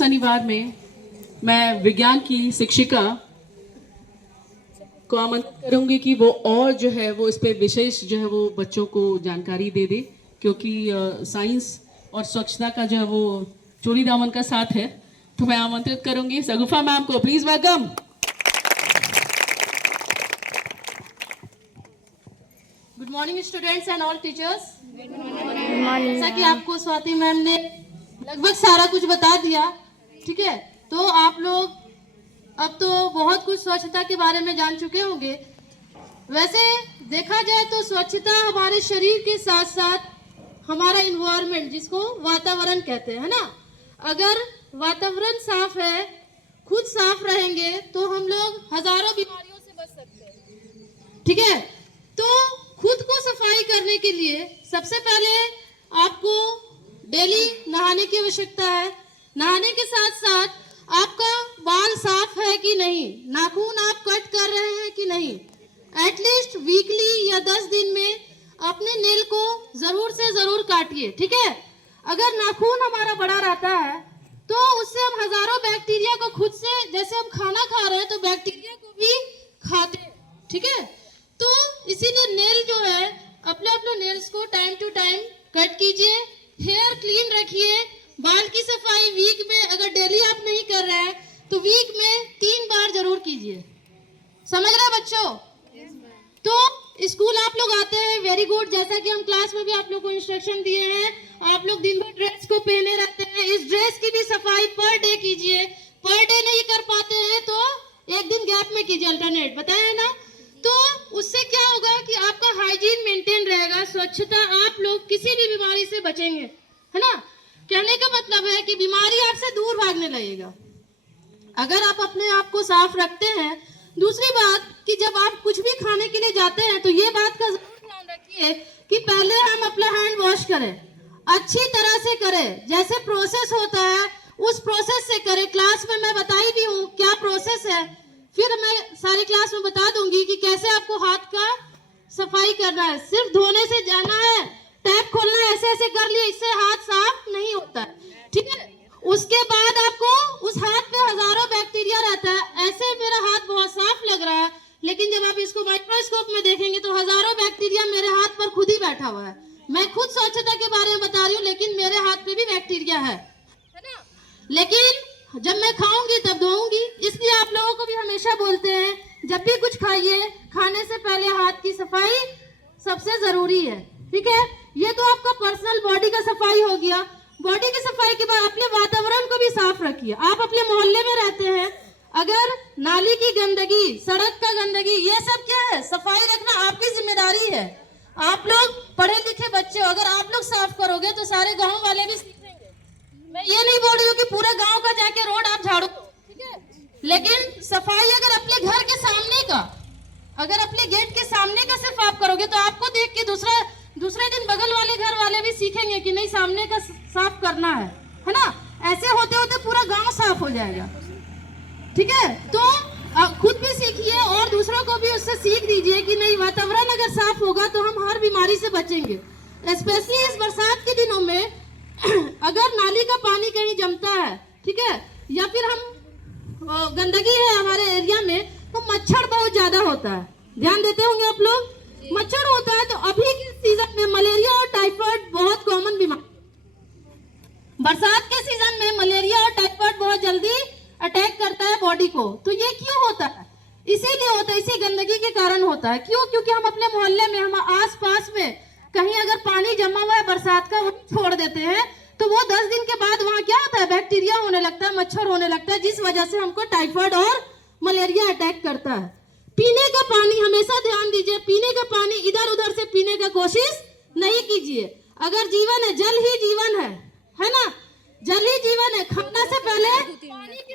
शनिवार में मैं विज्ञान की शिक्षिका को आमंत्रित करूंगी कि वो और जो है वो इस पे विशेष जो है वो बच्चों को जानकारी दे दे, क्योंकि साइंस और स्वच्छता का जो है वो चोरी दामन का साथ है। तो मैं आमंत्रित करूंगी शगुफा मैम को, please welcome. Good morning students and all teachers. जैसा कि आपको स्वाति मैम ने लगभग सारा कुछ बता दिया, ठीक है, तो आप लोग अब तो बहुत कुछ स्वच्छता के बारे में जान चुके होंगे। वैसे देखा जाए तो स्वच्छता हमारे शरीर के साथ साथ हमारा इन्वायरमेंट, जिसको वातावरण कहते हैं ना, अगर वातावरण साफ है, खुद साफ रहेंगे तो हम लोग हजारों बीमारियों से बच सकते हैं, ठीक है। तो खुद को सफाई करने के लिए सबसे पहले आपको डेली नहाने की आवश्यकता है। नहाने के साथ साथ आपका बाल साफ है कि नहीं, नाखून आप कट कर रहे हैं कि नहीं, एटलीस्ट वीकली या 10 दिन में अपने नेल को जरूर से जरूर काटिए, ठीक है। अगर नाखून हमारा बड़ा रहता है तो उससे हम हजारों बैक्टीरिया को खुद से, जैसे हम खाना खा रहे हैं तो बैक्टीरिया को भी खाते हैं, ठीक है। तो इसीलिए नेल जो है, अपने अपने नेल्स को टाइम टू टाइम कट कीजिए, हेयर क्लीन रखिए। बाल की सफाई वीक में, अगर डेली आप नहीं कर रहे हैं तो वीक में 3 बार जरूर कीजिए। समझ रहे बच्चों? तो स्कूल आप लोग आते हैं, वेरी गुड। जैसा कि हम क्लास में भी आप लोग को इंस्ट्रक्शन दिए हैं, आप लोग दिन भर ड्रेस को पहने रहते हैं, इस ड्रेस की भी सफाई पर डे कीजिए। पर डे नहीं कर पाते हैं तो एक दिन गैप में कीजिए, अल्टरनेट, बताया ना। तो उससे क्या होगा कि आपका हाइजीन मेंटेन रहेगा, स्वच्छता, आप लोग किसी भी बीमारी से बचेंगे, है ना। कहने का मतलब है कि बीमारी आपसे दूर भागने लगेगा अगर आप अपने आप को साफ रखते हैं। दूसरी बात कि जब आप कुछ भी खाने के लिए जाते हैं तो ये बात का जरूर ध्यान रखिए कि पहले हम अपना हैंड वॉश करें, अच्छी तरह से करें, जैसे प्रोसेस होता है उस प्रोसेस से करें। क्लास में मैं बताई भी हूँ क्या प्रोसेस है, फिर मैं सारी क्लास में बता दूंगी कि कैसे आपको हाथ का सफाई करना है। सिर्फ धोने से जाना है, टैप खोलना है, ऐसे ऐसे कर लिए, इससे हाथ साफ नहीं होता, ठीक है। उसके बाद आपको उस हाथ पे हजारों बैक्टीरिया रहता है। ऐसे मेरा हाथ बहुत साफ लग रहा है, लेकिन जब आप इसको माइक्रोस्कोप में देखेंगे तो हजारों बैक्टीरिया मेरे हाथ पर खुद ही बैठा हुआ है। मैं खुद स्वच्छता के बारे में बता रही हूँ, लेकिन मेरे हाथ पे भी बैक्टीरिया है ना। लेकिन जब मैं खाऊंगी तब धोऊंगी। इसलिए आप लोगों को भी हमेशा बोलते हैं, जब भी कुछ खाइए, खाने से पहले हाथ की सफाई सबसे जरूरी है, ठीक है। ये तो आपका पर्सनल बॉडी का सफाई हो गया। बॉडी की सफाई के बाद अपने वातावरण को भी साफ रखिए। आप अपने मोहल्ले में रहते हैं, अगर नाली की गंदगी, सड़क का गंदगी, ये सब क्या है, सफाई रखना आपकी जिम्मेदारी है। आप लोग पढ़े लिखे बच्चे हो, अगर आप लोग साफ करोगे तो सारे गाँव वाले भी सीखेंगे। मैं ये नहीं बोल रही हूँ कि पूरे गाँव का जाके रोड आप झाड़ो, ठीक है, लेकिन सफाई अगर अपने घर के सामने का, अगर अपने गेट के सामने का सिर्फ आप करोगे तो आपको देख के दूसरे दिन बगल वाले घर वाले भी सीखेंगे कि नहीं, सामने का साफ करना है ना। ऐसे होते होते पूरा गांव साफ हो जाएगा, ठीक है। तो खुद भी सीखिए और दूसरों को भी उससे सीख दीजिए कि नहीं, वातावरण अगर साफ होगा तो हम हर बीमारी से बचेंगे। स्पेशली इस बरसात के दिनों में अगर नाली का पानी कहीं जमता है, ठीक है, या फिर हम गंदगी है हमारे एरिया में, तो मच्छर बहुत ज्यादा होता है। ध्यान देते होंगे आप लोग, मच्छर होता है। तो अभी के सीजन में मलेरिया और टाइफाइड बहुत कॉमन बीमारी, बरसात के सीजन में मलेरिया और टाइफाइड बहुत जल्दी अटैक करता है बॉडी को। तो ये क्यों होता है? इसीलिए होता है, इसी गंदगी के कारण होता है। क्यों? क्योंकि हम अपने मोहल्ले में, हम आस पास में कहीं अगर पानी जमा हुआ है बरसात का, वो छोड़ देते हैं, तो वो 10 दिन के बाद वहाँ क्या होता है, बैक्टीरिया होने लगता है, मच्छर होने लगता है, जिस वजह से हमको टाइफाइड और मलेरिया अटैक करता है। पीने का पानी, हमेशा ध्यान दीजिए, पीने का पानी इधर उधर से पीने का कोशिश नहीं कीजिए। अगर जीवन है, जल ही जीवन है ना, जल ही जीवन है। खाना से पहले पानी की